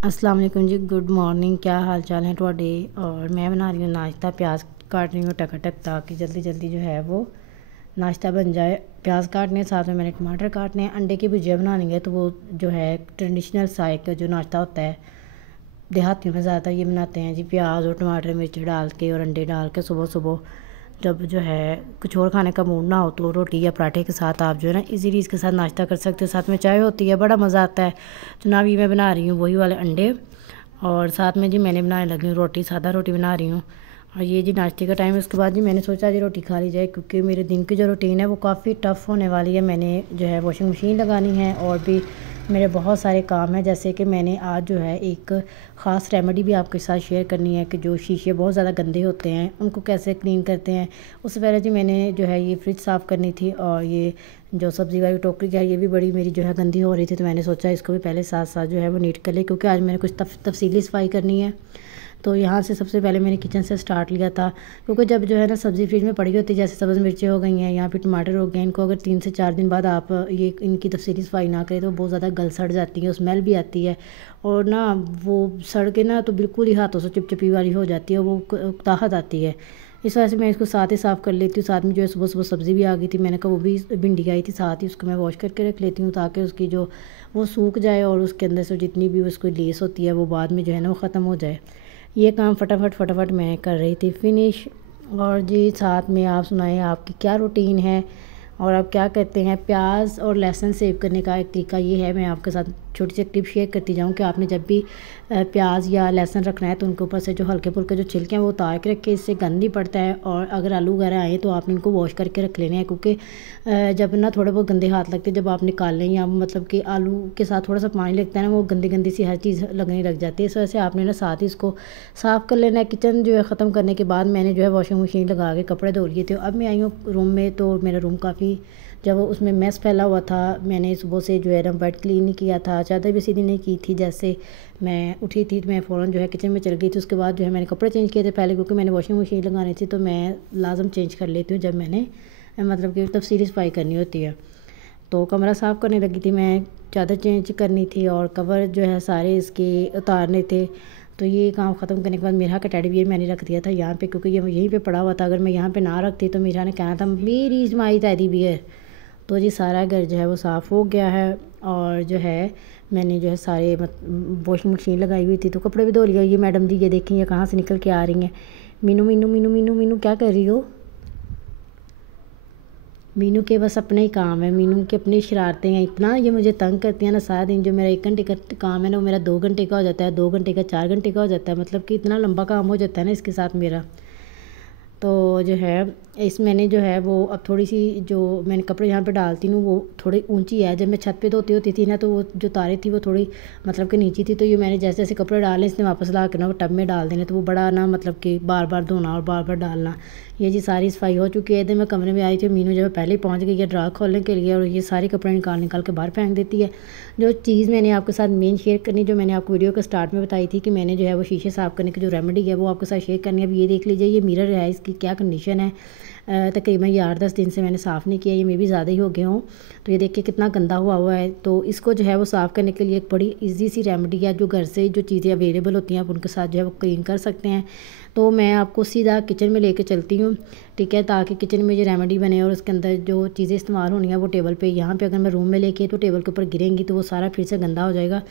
अस्सलाम वालेकुम जी। Good morning. क्या हाल चाल है ਤੁਹਾਡੇ। और मैं बना रही हूँ नाश्ता। प्याज काट रही हूँ टकाटक ताकि जल्दी जल्दी जो है वो नाश्ता बन जाए। प्याज काटने साथ में मैंने टमाटर काटने हैं। अंडे की भुजिया बनानी है तो वो जो है ट्रेडिशनल साइड का जो नाश्ता होता है देहातियों में ज़्यादा ये बनाते हैं जी। प्याज और टमाटर मिर्च डाल के और अंडे डाल के सुबह सुबह जब जो है कुछ और खाने का मूड ना हो तो रोटी या पराठे के साथ आप जो है ना इजीली इसके साथ नाश्ता कर सकते हो। साथ में चाय होती है, बड़ा मज़ा आता है। तो ना भी मैं बना रही हूँ वही वाले अंडे और साथ में जी मैंने बनाने लगी हूँ रोटी, सादा रोटी बना रही हूँ। और ये जी नाश्ते का टाइम है। उसके बाद जी मैंने सोचा जी रोटी खा ली जाए क्योंकि मेरे दिन की जो रूटीन है वो काफ़ी टफ़ होने वाली है। मैंने जो है वॉशिंग मशीन लगानी है और भी मेरे बहुत सारे काम हैं। जैसे कि मैंने आज जो है एक ख़ास रेमेडी भी आपके साथ शेयर करनी है कि जो शीशे बहुत ज़्यादा गंदे होते हैं उनको कैसे क्लीन करते हैं। उससे पहले जी मैंने जो है ये फ्रिज साफ़ करनी थी और ये जो सब्ज़ी वाली टोकरी है ये भी बड़ी मेरी जो है गंदी हो रही थी। तो मैंने सोचा इसको भी पहले साथ साथ जो है वो नीट कर ले क्योंकि आज मैंने कुछ तफसीली सफाई करनी है। तो यहाँ से सबसे पहले मैंने किचन से स्टार्ट लिया था क्योंकि जब जो है ना सब्ज़ी फ्रिज में पड़ी होती है, जैसे सब्ज़ मिर्चें हो गई हैं, यहाँ पे टमाटर हो गए, इनको अगर 3 से 4 दिन बाद आप ये इनकी तफसीली सफाई ना करें तो बहुत ज़्यादा गल सड़ जाती है, स्मेल भी आती है और ना वो सड़ के ना तो बिल्कुल ही हाथों से चिपचिपी वाली हो जाती है, वो ताहत आती है। इस वजह से मैं इसको साथ ही साफ़ कर लेती हूँ। साथ में जो है सुबह सुबह सब्ज़ी भी आ गई थी, मैंने कहा वो भी भिंडी आई थी साथ ही, उसको मैं वॉश करके रख लेती हूँ ताकि उसकी जो वो सूख जाए और उसके अंदर से जितनी भी उसको लेस होती है वो बाद में जो है ना वो ख़त्म हो जाए। ये काम फटाफट मैं कर रही थी फिनिश। और जी साथ में आप सुनाएं आपकी क्या रूटीन है और आप क्या करते हैं। प्याज और लहसुन सेव करने का एक तरीका ये है, मैं आपके साथ छोटी सी टिप शेयर करती जाऊँ कि आपने जब भी प्याज या लहसुन रखना है तो उनके ऊपर से जो हल्के फुल्के जो छिलके हैं वो उतार के रखें, इससे गंद नहीं पड़ता है। और अगर आलू वगैरह आए तो आपने इनको वॉश करके रख लेने हैं क्योंकि जब ना थोड़े बहुत गंदे हाथ लगते हैं जब आप निकाल लें या मतलब कि आलू के साथ थोड़ा सा पानी लगता है ना वो गंदी गंदी सी हर चीज़ लगने लग जाती है। इस वजह से आपने ना साथ ही इसको साफ़ कर लेना है। किचन जो है ख़त्म करने के बाद मैंने जो है वॉशिंग मशीन लगा के कपड़े धो लिए थे। अब मैं आई हूँ रूम में तो मेरा रूम काफ़ी जब उसमें मैस फैला हुआ था, मैंने सुबह से जो है ना बेड क्लीन नहीं किया था, चादर भी सीधी नहीं की थी। जैसे मैं उठी थी तो मैं फ़ौरन जो है किचन में चल गई थी। उसके बाद जो है मैंने कपड़े चेंज किए थे पहले क्योंकि मैंने वॉशिंग मशीन लगानी थी तो मैं लाजम चेंज कर लेती हूँ जब मैंने मतलब कि तफसीली सफाई करनी होती है। तो कमरा साफ़ करने लगी थी मैं, चादर चेंज करनी थी और कवर जो है सारे इसके उतारने थे। तो ये काम ख़त्म करने के बाद मीरा का टेडी बियर मैंने रख दिया था यहाँ पे क्योंकि ये यहीं पे पड़ा हुआ था। अगर मैं यहाँ पे ना रखती तो मीरा ने कहना था मेरी माई टेडी बियर। तो जी सारा घर जो है वो साफ़ हो गया है और जो है मैंने जो है सारे वॉशिंग मशीन लगाई हुई थी तो कपड़े भी धो लिया। ये मैडम जी ये देखें ये कहाँ से निकल के आ रही हैं। मीनू मीनू मीनू मीनू मीनू क्या कर रही हो। मीनू के बस अपने ही काम है, मीनू की अपनी शरारतें हैं। इतना ये मुझे तंग करती है ना सारा दिन। जो मेरा 1 घंटे का काम है ना वो मेरा 2 घंटे का हो जाता है, 2 घंटे का 4 घंटे का हो जाता है। मतलब कि इतना लंबा काम हो जाता है ना इसके साथ मेरा। तो जो है इस मैंने जो है वो अब थोड़ी सी जो मैंने कपड़े यहाँ पे डालती हूँ वो थोड़ी ऊंची है। जब मैं छत पे धोती होती थी ना तो वो जो तारें थी वो थोड़ी मतलब कि नीची थी। तो ये मैंने जैसे जैसे कपड़े डाले इसने वापस ला के ना वो टब में डाल देने तो वो बड़ा ना मतलब कि बार बार धोना और बार बार डालना। ये जी सारी सफाई हो चुकी है। इधर मैं कमरे में आई थी, मीनू जो है पहले ही पहुँच गई है ड्रा खोलने के लिए और ये सारे कपड़े निकाल निकाल के बाहर फेंक देती है। जो चीज़ मैंने आपके साथ मेन शेयर करनी जो मैंने आपको वीडियो के स्टार्ट में बताई थी कि मैंने जो है वो शीशे साफ़ करने की जो रेमेडी है वो आपके साथ शेयर करनी है। अब ये देख लीजिए ये मिरर है, इसकी क्या कंडीशन है। तकरीबन ये 8-10 दिन से मैंने साफ़ नहीं किया, ये मे भी ज़्यादा ही हो गए हों। तो ये देखिए कितना गंदा हुआ हुआ है। तो इसको जो है वो साफ़ करने के लिए एक बड़ी इजी सी रेमेडी है। जो घर से जो चीज़ें अवेलेबल होती हैं आप उनके साथ जो है वो क्लीन कर सकते हैं। तो मैं आपको सीधा किचन में लेके चलती हूँ, ठीक है, ताकि किचन में जो रेमेडी बने और उसके अंदर जो चीज़ें इस्तेमाल होनी है वो टेबल पे यहाँ पे अगर मैं रूम में लेके तो टेबल के ऊपर गिरेंगी तो वो सारा फिर से गंदा हो जाएगा।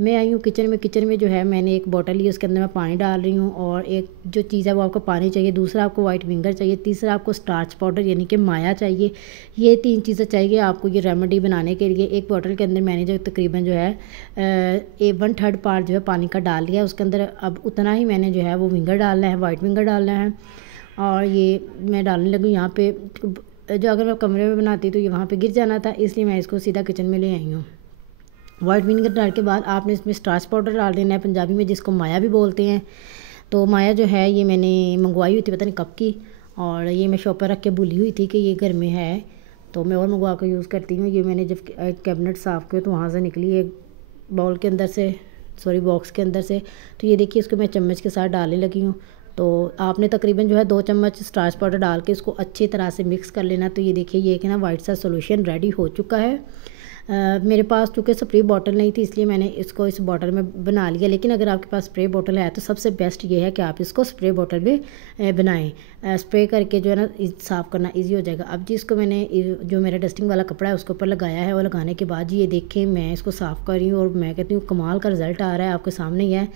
मैं आई हूँ किचन में जो है मैंने एक बॉटल ली, उसके अंदर मैं पानी डाल रही हूँ और एक जो चीज़ है वो आपको पानी चाहिए, दूसरा आपको वाइट विंगर चाहिए, तीसरा आपको स्टार्च पाउडर यानी कि माया चाहिए। ये 3 चीज़ें चाहिए आपको ये रेमेडी बनाने के लिए। एक बॉटल के अंदर मैंने जो तकरीबन जो है 1/3 पार्ट जो है पानी का डाल लिया, उसके अंदर अब उतना ही मैंने जो है वो विंगर डालना है, वाइट विंगर डालना है। और ये मैं डालने लगी यहाँ पे। जो अगर मैं कमरे में बनाती तो ये वहाँ पे गिर जाना था, इसलिए मैं इसको सीधा किचन में ले आई हूँ। वाइट विनेगर डालने के बाद आपने इसमें स्टार्च पाउडर डाल देना है, पंजाबी में जिसको माया भी बोलते हैं। तो माया जो है ये मैंने मंगवाई हुई थी पता नहीं कब की, और ये मैं शॉप पर रख के भूली हुई थी कि ये घर में है तो मैं और मंगवा कर यूज़ करती हूँ। ये मैंने जब कैबिनेट साफ़ किया तो वहाँ से निकली एक बाउल के अंदर से, सॉरी बॉक्स के अंदर से। तो ये देखिए इसको मैं चम्मच के साथ डालने लगी हूँ। तो आपने तकरीबन जो है 2 चम्मच स्टार्च पाउडर डाल के इसको अच्छी तरह से मिक्स कर लेना। तो ये देखिए ये कि ना वाइट सा सॉल्यूशन रेडी हो चुका है। मेरे पास चूँकि स्प्रे बॉटल नहीं थी इसलिए मैंने इसको इस बॉटल में बना लिया, लेकिन अगर आपके पास स्प्रे बॉटल है तो सबसे बेस्ट ये है कि आप इसको स्प्रे बॉटल में बनाएं। स्प्रे करके जो है ना साफ़ करना इजी हो जाएगा। अब जी इसको मैंने जो मेरा डस्टिंग वाला कपड़ा है उसके ऊपर लगाया है और लगाने के बाद जी ये देखें मैं इसको साफ़ कर रही हूँ और मैं कहती हूँ कमाल का रिज़ल्ट आ रहा है, आपके सामने ही है।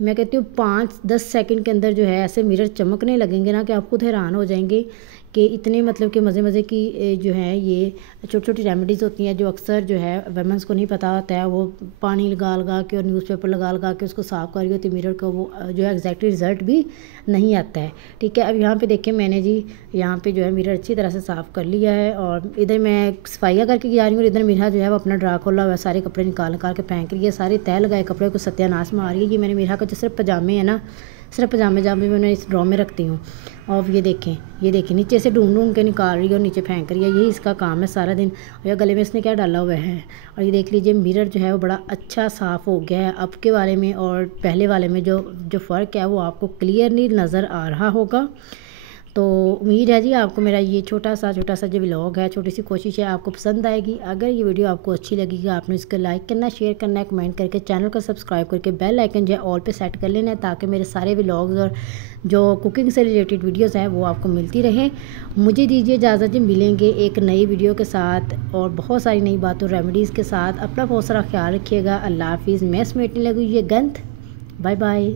मैं कहती हूँ 5-10 सेकंड के अंदर जो है ऐसे मिरर चमकने लगेंगे ना कि आप खुद हैरान हो जाएंगे कि इतने मतलब कि मज़े मज़े की जो है ये छोटी छोटी रेमेडीज़ होती हैं जो अक्सर जो है वुमेंस को नहीं पता होता है। वो पानी लगा के और न्यूज़पेपर लगा के उसको साफ़ कर रही होती मिरर को, वो जो है एग्जैक्टली रिज़ल्ट भी नहीं आता है। ठीक है, अब यहाँ पे देखें मैंने जी यहाँ पे जो है मिरर अच्छी तरह से साफ़ कर लिया है और इधर मैं सफाइयाँ करके जा रही हूँ और इधर मिरर जो है वो अपना ड्रा खोला हुआ है, सारे कपड़े निकाल के फेंक रही है, सारे तय लगाए कपड़े को सत्यानाश में आ रही है। ये मैंने मिरर का जो सिर्फ पजामे है ना, सिर्फ पजामे जामे मैं इस ड्रॉ में रखती हूँ। और ये देखें नीचे से ढूंढ के निकाल रही है और नीचे फेंक रही है, यही इसका काम है सारा दिन। और गले में इसने क्या डाला हुआ है। और ये देख लीजिए मिरर जो है वो बड़ा अच्छा साफ़ हो गया है। अब के वाले में और पहले वाले में जो फ़र्क है वो आपको क्लियरली नज़र आ रहा होगा। तो उम्मीद है जी आपको मेरा ये छोटा सा जो व्लॉग है, छोटी सी कोशिश है, आपको पसंद आएगी। अगर ये वीडियो आपको अच्छी लगेगी आपने इसको लाइक करना, शेयर करना है, कमेंट करके चैनल को सब्सक्राइब करके बेल आइकन जो है ऑल पे सेट कर लेना है ताकि मेरे सारे व्लॉग्स और जो कुकिंग से रिलेटेड वीडियोस हैं वो आपको मिलती रहें। मुझे दीजिए इजाज़त जी, मिलेंगे एक नई वीडियो के साथ और बहुत सारी नई बातों रेमेडीज़ के साथ। अपना बहुत सारा ख्याल रखिएगा। अल्लाह हाफिज़। मैं समेटने लगी ये गंध। Bye bye.